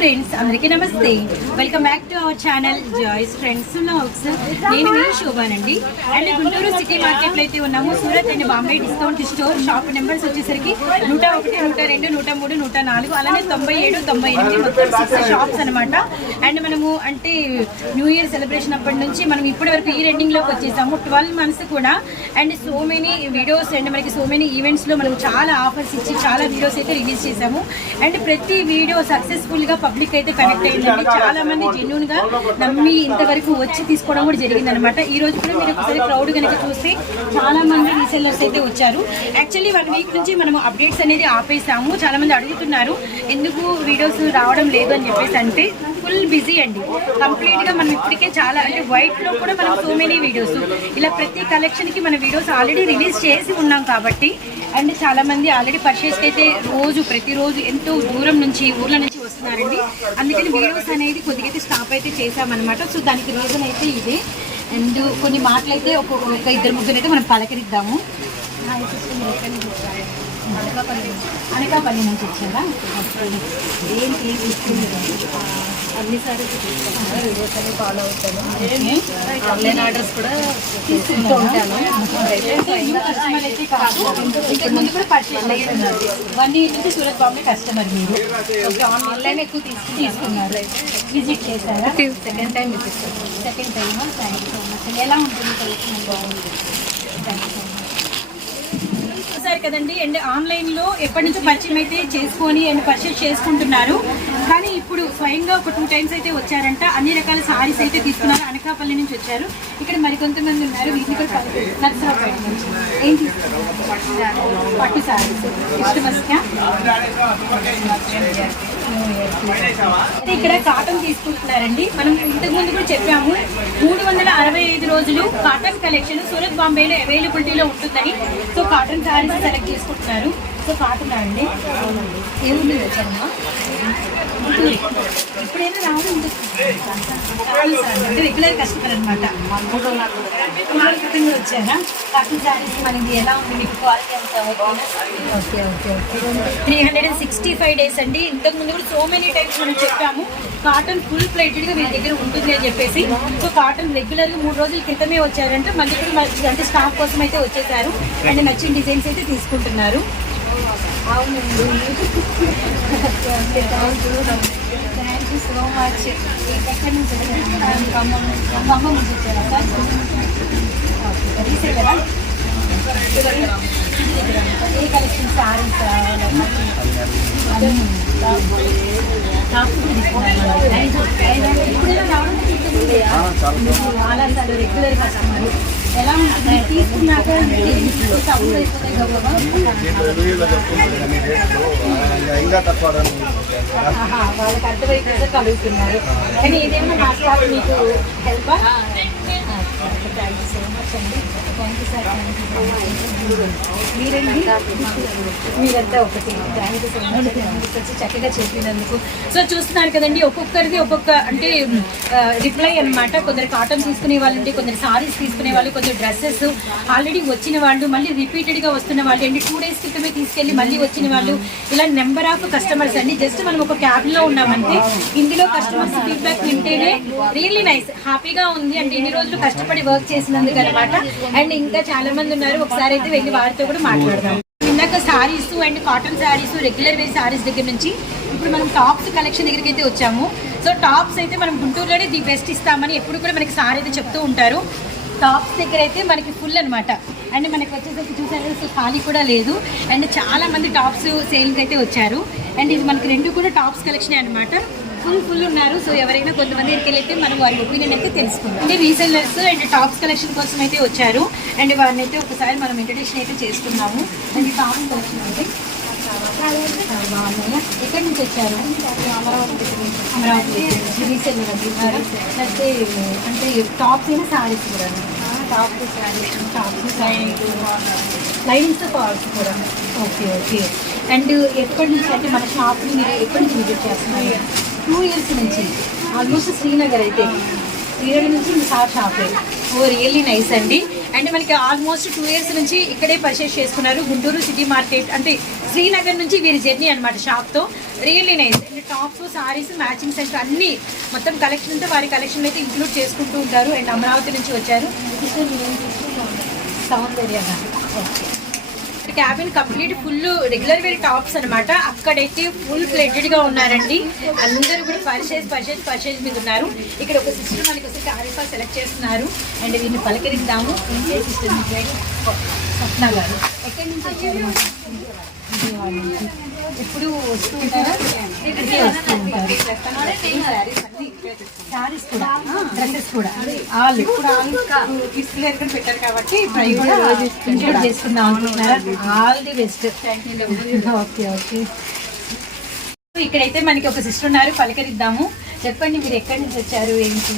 Friends, అందరికీ నమస్తే. Welcome back to our channel Joy's friends vlogs. నేను మీ శోభానండి. అండ్ గుంటూరు సిటీ మార్కెట్లో అయితే ఉన్నాము. Surat and Bombay discount store. Shop numbers వచ్చేసరికి 101, 102, 103, 104, అలానే 97, 98 మొత్తం 6 షాప్స్ అనమాట. అండ్ మనము అంటే న్యూ ఇయర్ సెలబ్రేషన్ అప్పటి నుంచి మనం ఇప్పటి వరకు ఈ ఎండింగ్లోకి వచ్చేసాము. 12 months కూడా. And so many videos and మనకి సో మెనీ ఈవెంట్స్లో మనం చాలా ఆఫర్స్ ఇచ్చి చాలా వీడియోస్ అయితే రిలీజ్ చేసాము. అండ్ ప్రతి వీడియో సక్సెస్ఫుల్గా పబ్లిక్ అయితే కనెక్ట్ అయిందండి. చాలా మంది జెన్యూన్గా నమ్మి ఇంతవరకు వచ్చి తీసుకోవడం కూడా జరిగిందనమాట. ఈ రోజు కూడా మీరు ఒకసారి క్రౌడ్ కనుక చూస్తే చాలా మంది రీసెల్లర్స్ అయితే వచ్చారు. యాక్చువల్లీ 1 week నుంచి మనం అప్డేట్స్ అనేది ఆపేసాము. చాలా మంది అడుగుతున్నారు ఎందుకు వీడియోస్ రావడం లేదు అని చెప్పేసి. అంటే ఫుల్ బిజీ అండి కంప్లీట్గా. మనం ఇప్పటికే చాలా అంటే వైట్లో కూడా మనం సో మెనీ వీడియోస్ ఇలా ప్రతి కలెక్షన్కి మన వీడియోస్ ఆల్రెడీ రిలీజ్ చేసి ఉన్నాం కాబట్టి. అండ్ చాలా మంది ఆల్రెడీ పర్చేస్కి అయితే ప్రతిరోజు ఎంతో దూరం నుంచి ఊర్ల నుంచి వస్తున్నారండి. అందుకని వీడియోస్ అనేది కొద్దిగా స్టాప్ అయితే చేసామన్నమాట. సో దానికి రీజన్ అయితే ఇదే. అండ్ కొన్ని మాటలు అయితే ఒక 2-3 అయితే మనం పలకరిద్దాము. అనకాపల్లి నుంచి వచ్చారా? ఏంటి అన్ని సారీస్ వీడియోస్ అన్ని ఫాలో అవుతాను. ఆన్లైన్ ఆర్డర్స్ కూడా తీసుకుంటూ ఉంటాను. కస్టమర్ అయితే కాదు, ఇంతకు ముందు కూడా పర్చేస్ చేస్తున్నారు. 1 year నుంచి సూరత్ బాంబే కస్టమర్ మీరు. ఆన్లైన్ ఎక్కువ తీసుకున్నారు. విజిట్ చేశారా? Second time visit. Second time. Thank you so much. ఎలా ఉంటుంది కలెక్షన్? బాగుంది. Thank you so much. చూసారు కదండి. అండ్ ఆన్లైన్లో ఎప్పటి నుంచో పరిచయం అయితే చేసుకొని అండ్ పర్చేస్ చేసుకుంటున్నారు. కానీ ఇప్పుడు స్వయంగా ఒక 2 times అయితే వచ్చారంట. అన్ని రకాల సారీస్ అయితే తీసుకున్నారు. అనకాపల్లి నుంచి వచ్చారు. ఇక్కడ మరికొంతమంది ఉన్నారు. వీటిని కూడా నర్సరావుపేట నుంచి ఏం తీసుకున్నారు? పట్టు సారీస్ క్రిస్టమస్గా. ఇక్కడ కాటన్ తీసుకుంటున్నారండి. మనం ఇంతకుముందు కూడా చెప్పాము 365 రోజులు కాటన్ కలెక్షన్ సూరత్ బాంబేలో అవైలబిలిటీలో ఉంటుందని. సో కాటన్ సారీస్ సెలెక్ట్ చేసుకుంటున్నారు. సో కాటన్ అండి ఏముంది వచ్చారమ్మా? ఇప్పుడైనా రావడం అంటే రెగ్యులర్ కస్టమర్ అనమాట. మార్కెటింగ్ వచ్చారా? కాటన్ సారీస్ మనకి ఎలా ఉంది? మీకు క్వాలిటీ ఎంత? Okay okay okay. 365 days అండి. ఇంతకు ముందు కూడా సో మెనీ టైమ్స్ మనం చెప్పాము కాటన్ ఫుల్ ప్లేటెడ్గా మీ దగ్గర ఉంటుంది అని చెప్పేసి. సో కాటన్ రెగ్యులర్గా 3 రోజుల క్రితమే వచ్చారంటే మళ్ళీ కూడా అంటే స్టాక్ కోసం అయితే వచ్చేసారు. అండ్ నచ్చిన డిజైన్స్ అయితే తీసుకుంటున్నారు. అవునండి. Thank you so much. ఎక్కడి నుంచి వచ్చారు? ఖమ్మం నుంచి వచ్చారా సార్? రీసే కదా. ఏ కలెక్షన్ సారీస్ చాలా సార్ రెగ్యులర్ కస్టమర్. ఎలా ఉంటుంది తీసుకున్నాక? వాళ్ళకి అర్థమైతే కలుగుతున్నారు. కానీ ఇదేమో నా స్టాఫ్ మీకు help. Thank you so much అండి. Thank you sir. మీరంతా ఒకటి. థ్యాంక్ యూ సో మచ్ వచ్చి చక్కగా చెప్పినందుకు. సో చూస్తున్నారు కదండి, ఒక్కొక్కరిది ఒక్కొక్క అంటే రిప్లై అనమాట. కొందరు కాటన్ తీసుకునే వాళ్ళు ఉంటే, కొందరు సారీస్ తీసుకునే వాళ్ళు, కొందరు డ్రెస్సెస్ ఆల్రెడీ వచ్చిన వాళ్ళు, మళ్ళీ రిపీటెడ్గా వస్తున్న వాళ్ళు అండి. 2 days క్రితమే తీసుకెళ్ళి మళ్ళీ వచ్చిన వాళ్ళు, ఇలా నెంబర్ ఆఫ్ కస్టమర్స్ అండి. జస్ట్ మనం ఒక క్యాబ్లో ఉన్నామంటే ఇందులో కస్టమర్స్ ఫీడ్బ్యాక్ వింటేనే రియల్లీ నైస్, హ్యాపీగా ఉంది. అంటే ఇన్ని రోజులు కష్టపడి వర్క్ చేసినందుకు అనమాట. అండ్ ఇంకా చాలా మంది ఉన్నారు. ఒకసారి అయితే వెళ్ళి వారితో కూడా మాట్లాడదాం. ఇందాక saris and cotton saris regular wear saris దగ్గర నుంచి ఇప్పుడు మనం టాప్స్ కలెక్షన్ దగ్గరికి అయితే వచ్చాము. సో టాప్స్ అయితే మనం గుంటూరులోనే ది బెస్ట్ ఇస్తామని ఎప్పుడు కూడా మనకి సార్ అయితే చెప్తూ ఉంటారు. టాప్స్ దగ్గర అయితే మనకి ఫుల్ అనమాట. అండ్ మనకి వచ్చేసరికి చూసారు సో ఖాళీ కూడా లేదు. అండ్ చాలా మంది టాప్స్ సేల్కి అయితే వచ్చారు. అండ్ ఇది మనకి 2 కూడా టాప్స్ కలెక్షనే అనమాట. ఫుల్ ఉన్నారు. సో ఎవరైనా కొంతమంది దగ్గరికి వెళ్తే మనం వారి ఒపీనియన్ అయితే తెలుసుకుందాం. అంటే రీసెల్లర్స్ అండ్ టాప్స్ కలెక్షన్ కోసం అయితే వచ్చారు. అండ్ వారిని అయితే ఒకసారి మనం ఇంట్రడక్షన్ అయితే చేసుకున్నాము. అండ్ టాప్స్ కలెక్షన్ అయితే ఎక్కడి నుంచి వచ్చారు? అమరావతి రీసెల్లర్ అంటున్నారు. అయితే అంటే టాప్స్ అయినా శారీస్ కూడా? టాప్స్ లైనింగ్స్ ఫాల్స్ కూడా. Okay okay. అండ్ ఎక్కడి నుంచి అంటే మన షాప్ని మీరు ఎక్కడి నుంచి విజిట్ చేస్తున్నారు? 2 years నుంచి. ఆల్మోస్ట్ శ్రీనగర్ అయితే శ్రీనగర్ నుంచి మీ సార్ షాపే. ఓ రియల్లీ నైస్ అండి. అండ్ మనకి ఆల్మోస్ట్ 2 years నుంచి ఇక్కడే పర్చేస్ చేసుకున్నారు. గుంటూరు సిటీ మార్కెట్ అంటే శ్రీనగర్ నుంచి వీరి జర్నీ అనమాట షాప్తో. Really nice. And tops, sarees, matching centre అన్ని మొత్తం కలెక్షన్ అంతా వారి కలెక్షన్ అయితే ఇంక్లూడ్ చేసుకుంటూ ఉంటారు. అండ్ అమరావతి నుంచి వచ్చారు. Soundarya cabin complete full regular wear tops అనమాట. అక్కడైతే ఫుల్ ఫ్లెడ్జెడ్ గా ఉన్నారండి. అందరూ కూడా పర్చేజ్ మీద ఉన్నారు. ఇక్కడ ఒక సిస్టర్ మనకి వచ్చి ఆరిఫా సెలెక్ట్ చేస్తున్నారు. అండ్ వీరిని పలకరిద్దాము. ఇంకే సిస్టర్ స్వప్న గారు ఎక్కడి నుంచి వచ్చారు? ఎప్పుడు వస్తూ ఉంటారా? ఇక్కడికే వస్తూ ఉంటారు. శారీస్ కూడా, డ్రెస్సెస్ కూడా ఆల్ కిడ్స్ ఎక్కడ పెట్టారు కాబట్టి ఇంక్లూడ్ చేసుకుందాం అనుకుంటున్నారా? All the best. Okay okay. ఇక్కడైతే మనకి ఒక సిస్టర్ ఉన్నారు, పలకరిద్దాము. చెప్పండి, మీరు ఎక్కడి నుంచి వచ్చారు? ఏంటి?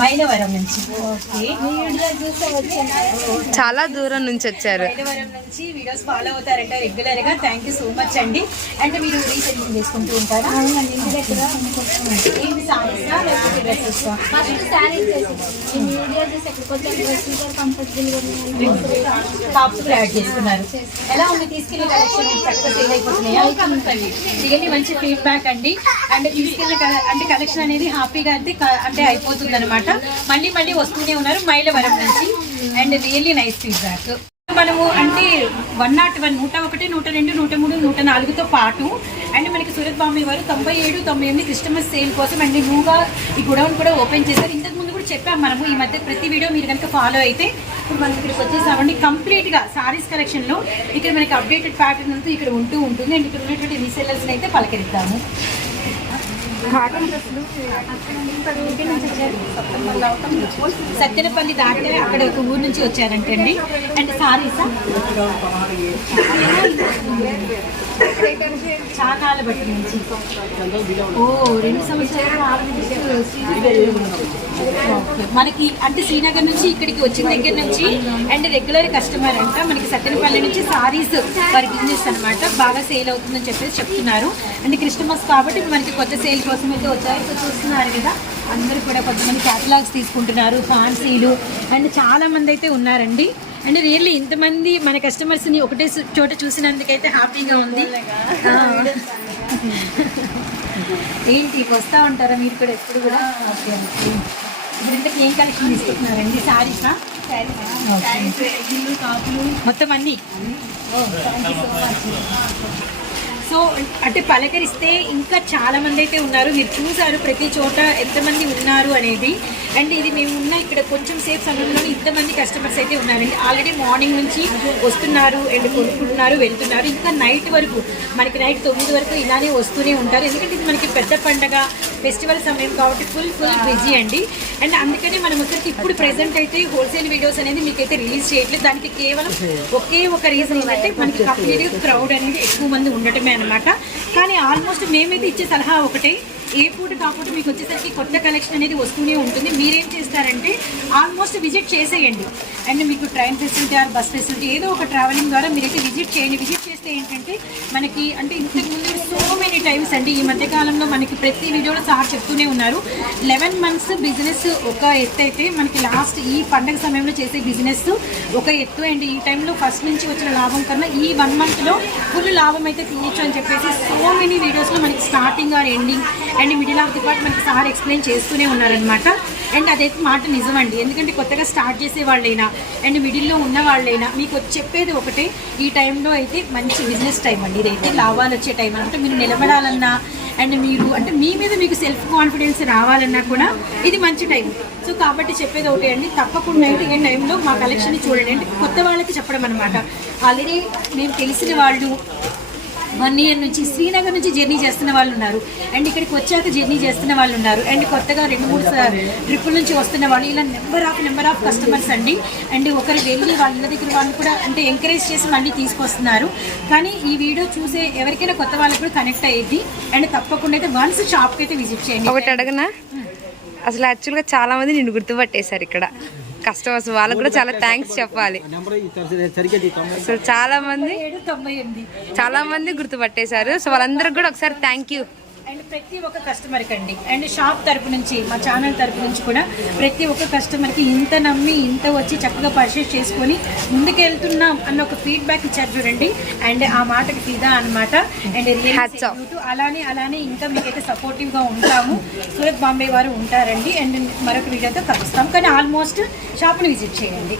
మైలవరం నుంచి. ఓకే, చాలా దూరం నుంచి వచ్చారు. మైలవరం నుంచి వీడియోస్ ఫాలో అవుతారంట రెగ్యులర్ గా. థ్యాంక్ యూ సో మచ్ అండి. అంటే మీరు రీసెల్లింగ్ చేసుకుంటూ ఉంటారా? ఏంటి, సారీసా లేకపోతే డ్రెస్సెస్? టాప్స్ కూడా యాడ్ చేసుకున్నారు. ఎలా ఉంది తీసుకెళ్ళి కలెక్షన్? చక్కగా సేల్ అయిపోతున్నాయా? ఇవన్నీ మంచి ఫీడ్బ్యాక్ అండి. అండ్ తీసుకెళ్ళిన అంటే కలెక్షన్ అనేది హ్యాపీగా అంటే అయిపోతుంది అనమాట. మళ్ళీ మళ్ళీ వస్తూనే ఉన్నారు మైలవరం నుంచి. And really nice feedback. మనము అంటే 101, 101, 102, 103, 104తో పాటు అండ్ మనకి సూరత్ బాంబే వారు 97, 98 కస్టమర్స్ సేల్ కోసం అండ్ న్యూగా ఈ గొడౌన్ కూడా ఓపెన్ చేశారు. ఇంతకు ముందు కూడా చెప్పాము మనము. ఈ మధ్య ప్రతి వీడియో మీరు కనుక ఫాలో అయితే ఇప్పుడు మనం ఇక్కడికి వచ్చేసామండి. కంప్లీట్గా సారీస్ కలెక్షన్లో ఇక్కడ మనకి అప్డేటెడ్ ప్యాటర్న్ అంతా ఇక్కడ ఉంటూ ఉంటుంది. అండ్ ఇక్కడ ఉన్నటువంటి రీసెల్లర్స్ని అయితే పలకరిద్దాము. సత్తెనపల్లి దాటే అక్కడ ఒక ఊరు నుంచి వచ్చారంటండి. అండ్ సారీసా చాకాల బట్టి నుంచి 2 సంవత్సరాలు మనకి అంటే శ్రీనగర్ నుంచి ఇక్కడికి వచ్చిన దగ్గర నుంచి అండ్ రెగ్యులర్ కస్టమర్ అంట. మనకి సత్తెనపల్లి నుంచి సారీస్ వారి బిజినెస్ అనమాట బాగా సేల్ అవుతుందని చెప్పేసి చెప్తున్నారు. అండ్ క్రిస్టమస్ కాబట్టి మనకి కొత్త సేల్ కోసం అయితే వచ్చారు. సో చూస్తున్నారు కదా, అందరూ కూడా కొంతమంది క్యాటలాగ్స్ తీసుకుంటున్నారు, ఫ్యాన్సీలు అండ్ చాలా మంది అయితే ఉన్నారండి. అండ్ రియల్లీ ఇంతమంది మన కస్టమర్స్ని ఒకటే చోట చూసినందుకైతే హ్యాపీగా ఉంది. ఏంటి, వస్తూ ఉంటారా మీరు కూడా ఎప్పుడు కూడా? Okay okay. ఇప్పుడు ఇంతకు ఏం కలెక్షన్ తీసుకుంటున్నారండి? శారీసా? టాపులు మొత్తం అన్నీ. Thank you so much. So అంటే పలకరిస్తే ఇంకా చాలా మంది అయితే ఉన్నారు. మీరు చూసారు ప్రతి చోట ఎంతమంది ఉన్నారు అనేది. అండ్ ఇది మేము ఉన్న ఇక్కడ కొంచెం సేపు సమయంలోనే ఇంతమంది కస్టమర్స్ అయితే ఉన్నారండి. ఆల్రెడీ మార్నింగ్ నుంచి వస్తున్నారు అండ్ కొనుక్కుంటున్నారు, వెళ్తున్నారు. ఇంకా నైట్ వరకు మనకి నైట్ 9 వరకు ఇలానే వస్తూనే ఉంటారు. ఎందుకంటే ఇది మనకి పెద్ద పండగ ఫెస్టివల్ సమయం కాబట్టి ఫుల్ బిజీ అండి. అండ్ అందుకనే మనం వచ్చరికి ఇప్పుడు ప్రెసెంట్ అయితే హోల్సేల్ వీడియోస్ అనేది మీకైతే రిలీజ్ చేయట్లేదు. దానికి కేవలం ఒకే ఒక రీజన్ ఏంటంటే మనకి కంప్లీట్ క్రౌడ్ అనేది ఎక్కువ మంది ఉండటమే అనమాట. కానీ ఆల్మోస్ట్ మేమైతే ఇచ్చే సలహా ఒకటే, ఏ పూట కాకుండా మీకు వచ్చేసరికి కొత్త కలెక్షన్ అనేది వస్తూనే ఉంటుంది. మీరేం చేస్తారంటే ఆల్మోస్ట్ విజిట్ చేసేయండి. అండ్ మీకు train facility are bus facility ఏదో ఒక ట్రావెలింగ్ ద్వారా మీరైతే విజిట్ చేయండి. విజిట్ చేస్తే ఏంటంటే మనకి అంటే ఇంతకు ముందు సో మెనీ టైమ్స్ అండి ఈ మధ్యకాలంలో మనకి ప్రతి వీడియోలో సార్ చెప్తూనే ఉన్నారు. 11 months బిజినెస్ ఒక ఎత్తు అయితే మనకి లాస్ట్ ఈ పండగ సమయంలో చేసే బిజినెస్ ఒక ఎత్తు. అండ్ ఈ టైంలో ఫస్ట్ నుంచి వచ్చిన లాభం కన్నా ఈ 1 monthలో ఫుల్ లాభం అయితే తీయచ్చు అని చెప్పేసి సో మెనీ వీడియోస్లో మనకి starting or ending and middle of the part మనకి సార్ ఎక్స్ప్లెయిన్ చేస్తూనే ఉన్నారనమాట. అండ్ అదైతే మాట నిజమండి. ఎందుకంటే కొత్తగా స్టార్ట్ చేసే వాళ్ళైనా అండ్ మిడిల్లో ఉన్న వాళ్ళైనా మీకు చెప్పేది ఒకటే, ఈ టైంలో అయితే మంచి బిజినెస్ టైం అండి. ఇదైతే లాభాలు వచ్చే టైం అంటే మీరు నిలబడాలన్నా అండ్ మీరు అంటే మీ మీద మీకు సెల్ఫ్ కాన్ఫిడెన్స్ రావాలన్నా కూడా ఇది మంచి టైం. సో కాబట్టి చెప్పేది ఒకటే అండి, తప్పకుండా అయితే ఈ టైంలో మా కలెక్షన్ని చూడండి. అంటే కొత్త వాళ్ళకి చెప్పడం అనమాట. ఆల్రెడీ మేము తెలిసిన వాళ్ళు 1 year నుంచి శ్రీనగర్ నుంచి జర్నీ చేస్తున్న వాళ్ళు ఉన్నారు. అండ్ ఇక్కడికి వచ్చాక జర్నీ చేస్తున్న వాళ్ళు ఉన్నారు. అండ్ కొత్తగా 2-3 ట్రిప్పుల నుంచి వస్తున్న వాళ్ళు, ఇలా నెంబర్ ఆఫ్ కస్టమర్స్ అండి. అండ్ ఒకరు వెళ్ళి వాళ్ళ దగ్గర వాళ్ళు కూడా అంటే ఎంకరేజ్ చేసి మళ్ళీ తీసుకొస్తున్నారు. కానీ ఈ వీడియో చూసే ఎవరికైనా కొత్త వాళ్ళకి కూడా కనెక్ట్ అయ్యేది. అండ్ తప్పకుండా అయితే వన్స్ షాప్కి అయితే విజిట్ చేయండి. ఒకటి అడగనా, అసలు యాక్చువల్గా చాలా మంది నిన్ను గుర్తుపట్టేశారు ఇక్కడ కస్టమర్స్, వాళ్ళకు కూడా చాలా థ్యాంక్స్ చెప్పాలి. అసలు చాలా మంది గుర్తుపట్టేశారు. సో వాళ్ళందరికి కూడా ఒకసారి థ్యాంక్ యూ. అండ్ ప్రతి ఒక్క కస్టమర్కి అండి అండ్ షాప్ తరపు నుంచి మా ఛానల్ తరపు నుంచి కూడా ప్రతి ఒక్క కస్టమర్కి ఇంత నమ్మి ఇంత వచ్చి చక్కగా పర్చేస్ చేసుకొని ముందుకెళ్తున్నాం అన్న ఒక ఫీడ్బ్యాక్ ఇచ్చారు చూడండి. అండ్ ఆ మాటకి ఫిదా అనమాట. And Hats off. అలానే ఇంకా మీకైతే సపోర్టివ్గా ఉంటాము. సూరత్ బాంబే వారు ఉంటారండి. అండ్ మరొక వీడియోతో కలుస్తాం. కానీ ఆల్మోస్ట్ షాప్ని విజిట్ చేయండి.